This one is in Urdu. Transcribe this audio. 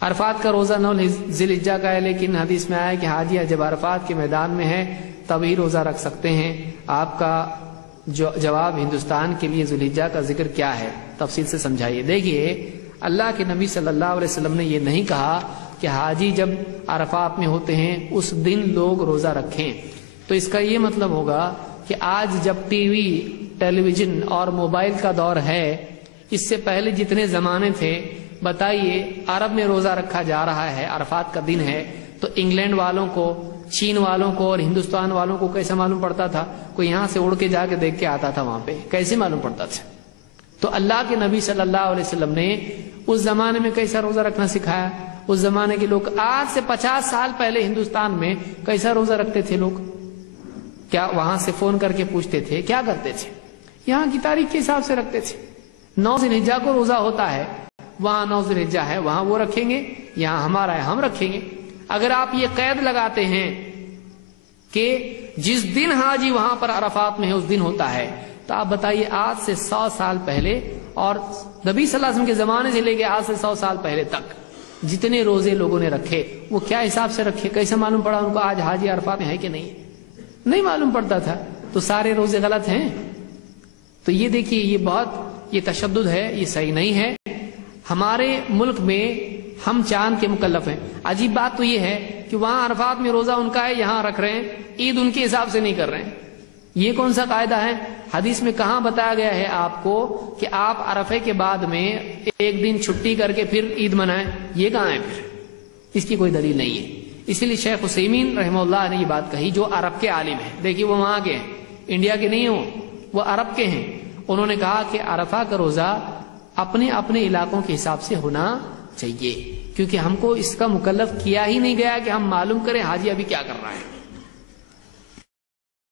عرفات کا روزہ 9 ذی الحجہ کا ہے، لیکن حدیث میں آیا کہ حاجی جب عرفات کے میدان میں ہے تبھی روزہ رکھ سکتے ہیں۔ آپ کا جواب ہندوستان کے لیے ذی الحجہ کا ذکر کیا ہے، تفصیل سے سمجھائیے۔ دیکھیے، اللہ کے نبی صلی اللہ علیہ وسلم نے یہ نہیں کہا کہ حاجی جب عرفات میں ہوتے ہیں اس دن لوگ روزہ رکھیں، تو اس کا یہ مطلب ہوگا کہ آج جب ٹی وی، ٹیلی ویژن اور موبائل کا دور ہے، اس سے پہلے جتنے زمانے تھے بتائیے، عرب میں روزہ رکھا جا رہا ہے، عرفات کا دن ہے، تو انگلینڈ والوں کو، چین والوں کو اور ہندوستان والوں کو کیسے معلوم پڑتا تھا؟ کوئی یہاں سے اڑ کے جا کے دیکھ کے آتا تھا، وہاں پہ کیسے معلوم پڑتا تھا؟ تو اللہ کے نبی صلی اللہ علیہ وسلم نے اس زمانے میں کیسا روزہ رکھنا سکھایا؟ اس زمانے کے لوگ آج سے 50 سال پہلے ہندوستان میں کیسا روزہ رکھتے تھے لوگ؟ کیا وہاں سے فون کر کے پوچھتے تھے؟ کیا کرتے تھے؟ یہاں کی تاریخ کے حساب سے رکھتے تھے۔ 9 ذی الحجہ کو روزہ ہوتا ہے، وہاں 9 ذی الحجہ ہے، وہاں وہ رکھیں گے، یہاں ہمارا ہے ہم رکھیں گے۔ اگر آپ یہ قید لگاتے ہیں کہ جس دن حاجی وہاں پر عرفات میں ہے اس دن ہوتا ہے، تو آپ بتائیے آج سے 100 سال پہلے اور نبی صلی اللہ علیہ وسلم کے زمانے سے لے کے آج سے 100 سال پہلے تک جتنے روزے لوگوں نے رکھے وہ کیا حساب سے رکھے؟ کیسے معلوم پڑا ان کو آج حاجی عرفات میں ہے کہ نہیں معلوم پڑتا تھا؟ تو سارے روزے غلط ہیں۔ تو یہ دیکھیے، یہ تشدد ہے، یہ صحیح نہیں ہے۔ ہمارے ملک میں ہم چاند کے مکلف ہیں۔ عجیب بات تو یہ ہے کہ وہاں عرفات میں روزہ ان کا ہے، یہاں رکھ رہے ہیں، عید ان کے حساب سے نہیں کر رہے ہیں۔ یہ کون سا قاعدہ ہے؟ حدیث میں کہاں بتایا گیا ہے آپ کو کہ آپ عرفے کے بعد میں ایک دن چھٹی کر کے پھر عید منائیں؟ یہ کہاں ہے؟ پھر اس کی کوئی دلیل نہیں ہے۔ اسی لیے شیخ عثیمین رحمہ اللہ نے یہ بات کہی، جو عرب کے عالم ہیں، دیکھیے وہ وہاں کے ہیں، انڈیا کے نہیں ہوں، وہ عرب کے ہیں۔ انہوں نے کہا کہ عرفہ کا روزہ اپنے اپنے علاقوں کے حساب سے ہونا چاہیے، کیونکہ ہم کو اس کا مکلف کیا ہی نہیں گیا کہ ہم معلوم کریں حاجی ابھی کیا کر رہا ہے۔